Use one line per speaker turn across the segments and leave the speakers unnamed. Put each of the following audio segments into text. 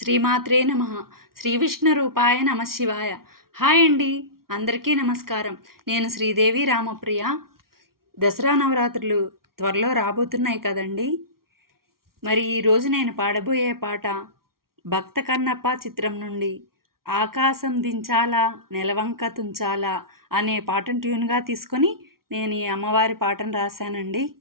శ్రీమాత్రే నమ. శ్రీ విష్ణు రూపాయ నమ శివాయ. హాయ్ అండి. అందరికీ నమస్కారం. నేను శ్రీదేవి రామప్రియ. దసరా నవరాత్రులు త్వరలో రాబోతున్నాయి కదండి. మరి ఈరోజు నేను పాడబోయే పాట భక్త కన్నప్ప చిత్రం నుండి ఆకాశం దించాలా నెలవంక తుంచాలా అనే పాటను ట్యూన్గా తీసుకొని నేను ఈ అమ్మవారి పాటను రాశానండి.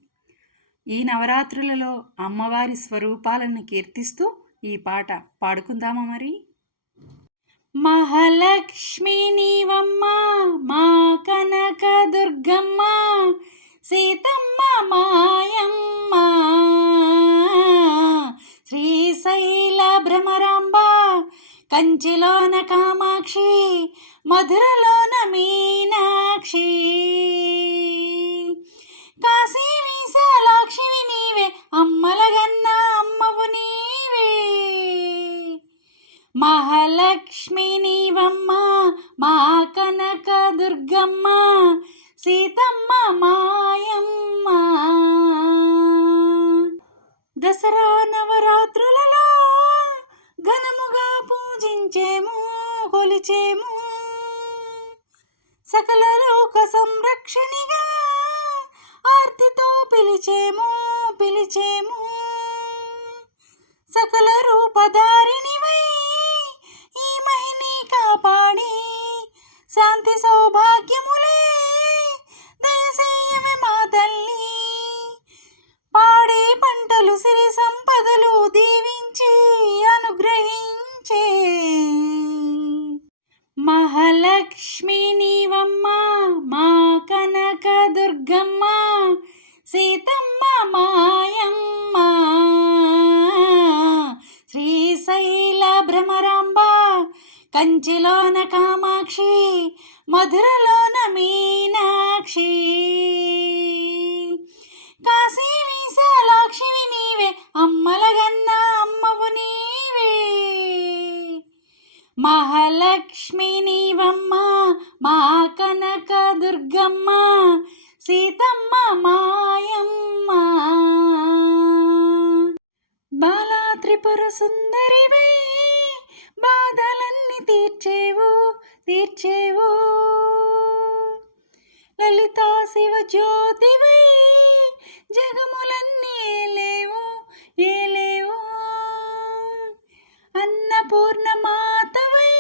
ఈ నవరాత్రులలో అమ్మవారి స్వరూపాలను కీర్తిస్తూ ఈ పాట పాడుకుందామా మరి? మహాలక్ష్మి నీవమ్మ మా కనక దుర్గమ్మ సీతమ్మ మాయమ్మ శ్రీశైల భ్రమరాంబ కంచిలోన కామాక్షి మధురలోన మీనాక్షి. కాశీ విశాల మహాలక్ష్మి నీవమ్మ మా కనక దుర్గమ్మ సీతమ్మ మాయమ్మ. దసరా నవరాత్రులలో ఘనముగా పూజించేము కొలిచేము. సకల లోక సంరక్షణిగా ఆర్తితో పిలిచేము పిలిచేము. సకల రూపదా దుర్గమ్మ సీతమ్మ మాయమ్మ. శ్రీశైల భ్రమరాంబ కంచిలోన కామాక్షి మధురలోన మీనాక్షి. కాశీ విశాలాక్షివి నీవే అమ్మలగన్న అమ్మవు నీవే. మహాలక్ష్మి నీవమ్మ మా కనక దుర్గమ్మ. సీతమ్మ మాయమ్మ. బాలా త్రిపుర సుందరివై బాధలన్నీ తీర్చేవు తీర్చేవు. లలితా శివ జ్యోతివై జగములన్నీ ఏలేవు ఏలేవు. అన్నపూర్ణ మాతవై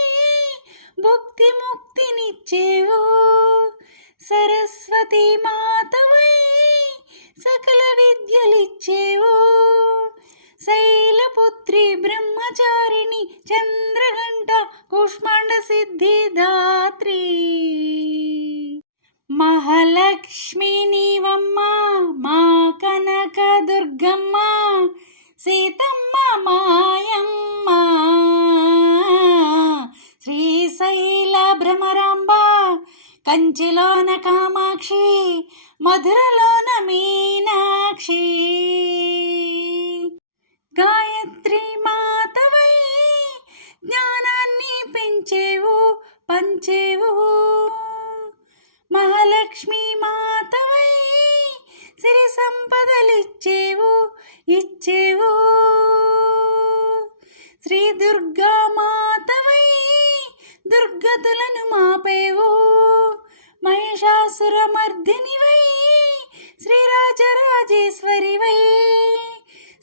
భక్తి ముక్తినిచ్చేవు సరస్వతి మాతవై సకల విద్యలిచ్చేవు. శైలపుత్రి బ్రహ్మచారిణి చంద్రఘంట కుష్మాండ సిద్ధిదాత్రి. మహాలక్ష్మి నీవమ్మ మా కనక దుర్గమ్మ సీత కంచిలోన కామాక్షి మధురలోన మీనాక్షి. గాయత్రి మాతవై జ్ఞానాన్ని పెంచేవు పంచేవు. మహాలక్ష్మి మాతవై సిరి సంపదలిచ్చేవు ఇచ్చేవు. శ్రీ దుర్గా మాతవై దుర్గతులను మాపేవు. మహిషాసుర మర్దినివై శ్రీరాజరాజేశ్వరివై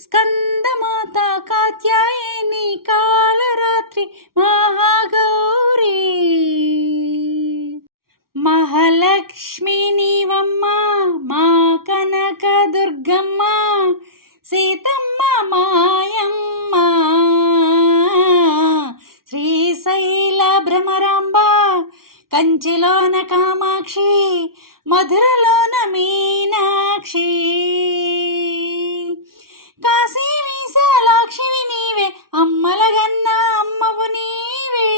స్కందమాత కాత్యాయని కాళరాత్రి మహాగౌరీ. మహాలక్ష్మి నీవమ్మ మా కనక దుర్గమ్మ సీతమ్మ మాయమ్మ. శ్రీశైల భ్రమరాంబ కంచిలోన కామాక్షి మధురలోన మీనాక్షి. కాశీ విశాలాక్షివి నీవే అమ్మలగన్న అమ్మవు నీవే.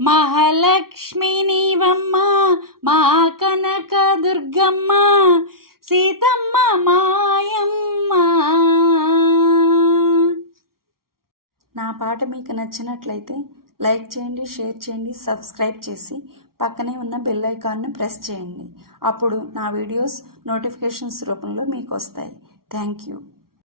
మహాలక్ష్మి నీవమ్మ మా కనక దుర్గమ్మ సీతమ్మ మాయమ్మ. నా పాట మీకు నచ్చినట్లయితే లైక్ చేయండి షేర్ చేయండి సబ్స్క్రైబ్ చేసి పక్కనే ఉన్న బెల్ ఐకాన్ని ప్రెస్ చేయండి. అప్పుడు నా వీడియోస్ నోటిఫికేషన్స్ రూపంలో మీకు వస్తాయి. Thank you